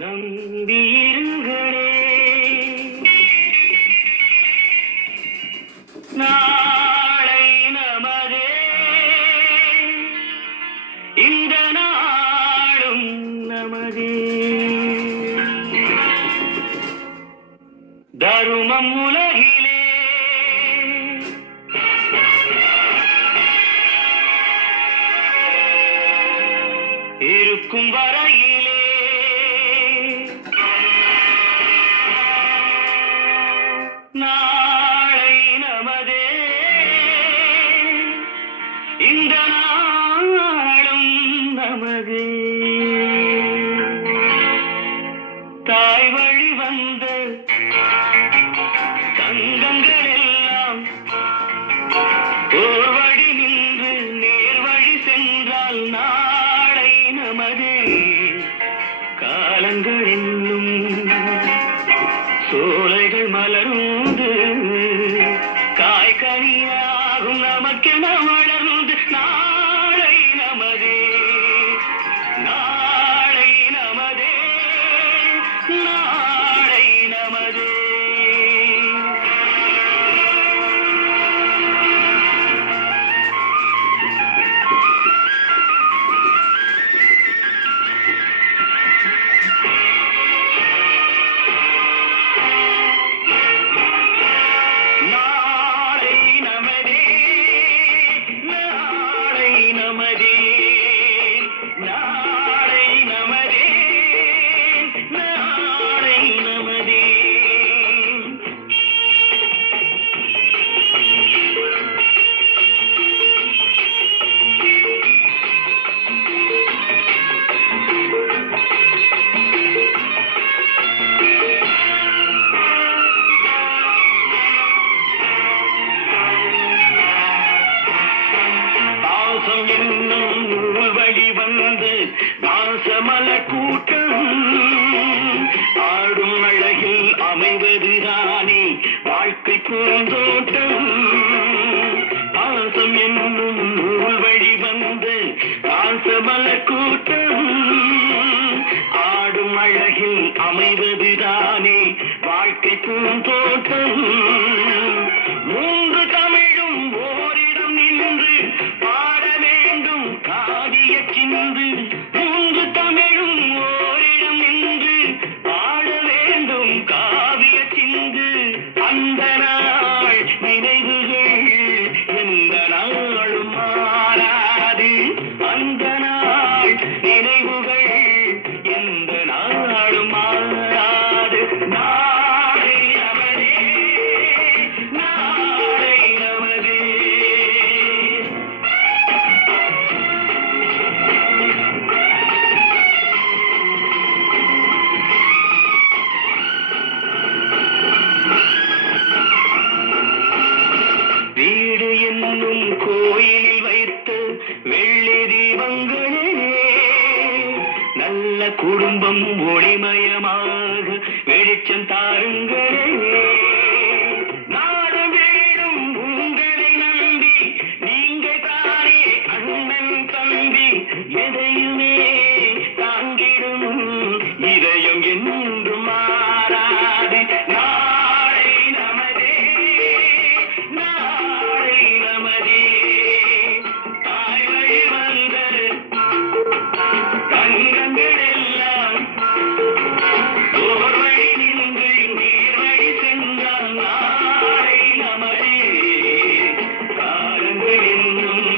நம்பியிருங்களே நாளை நமதே இந்த நாளும் நமதே தருமம் உலகிலே இருக்கும் வரையிலே நாளை நமதே இந்த நாளும் நமதே தாய் வழி வந்த தங்கங்கள் எல்லாம் ஓர் வழி நின்று நேர் வழி சென்றால் நாளை நமதே காலங்கள் என்னும் சோலைகள் மலர்ந்து காய்கனியாகும் நமக்கென வளர்ந்து நாளை நமதே நாளை நமதே நாளை நமதே நாசமல கூட்டம் ஆடும் அழகில் அமைவதுதானே வாழ்க்கை பூந்தோட்டம் பாசம் என்னும் நூல் வழி வந்து நாசமல கூட்டம் ஆடும் அழகில் அமைவதுதானே வாழ்க்கை பூந்தோட்டம் மூன்று தமிழும் ஓரிடம் நின்று பாட வேண்டும் காவிய சிந்து மூன்று தமிழும் ஓரிடம் நின்று பாட வேண்டும் காவிய சிந்து அந்த நாள் நினைவுகள் எந்த நாளும் மாறாது அந்த நாள் நினைவுகள் எந்த நாளும் மாறாது நாளை நமதே நாளை நமதே வீடு என்னும் கோயிலில் வைத்து வெள்ளி தீபங்களே நல்ல குடும்பம் ஒளிமயமாக வெளிச்சம் தாருங்களே நாடு வீடும் உங்களை நம்பி நீங்கள் தானே அண்ணன் தம்பி எதையுமே தாங்கிடும் இதயம் என்றும் மாறாது நாளை நமதே நாளை நமதே தாய் வழி வந்த தங்கங்கள் எல்லாம் ஓர் வழி நின்று நேர் வழி சென்றால் நாளை நமதே காலங்கள் என்னும்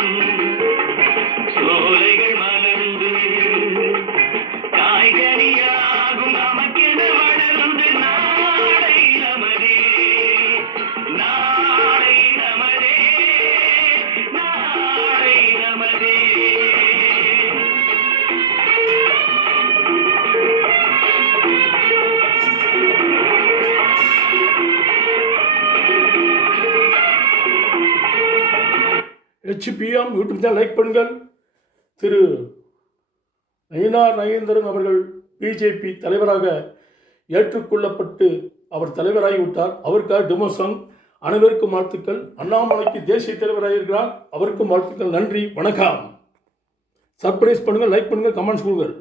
சோலைகள் மலர்ந்து காய்கனியாகும் நமக்கென வளர்ந்து நாளை நமதே நாளை நமதே நாளை நமதே HPM யூடியூப் சேனல் லைக் பண்ணுங்கள். திரு நயினார் நகேந்திரன் அவர்கள் பிஜேபி தலைவராக ஏற்றுக்கொள்ளப்பட்டு அவர் தலைவராகிவிட்டார். அவருக்காக டிமோசன் அனைவருக்கும் வாழ்த்துக்கள். அண்ணாமலைக்கு தேசிய தலைவராகிறார், அவருக்கும் வாழ்த்துக்கள். நன்றி, வணக்கம். சர்ப்ரைஸ் பண்ணுங்கள், லைக் பண்ணுங்கள், கமெண்ட்ஸ் கொடுங்கள்.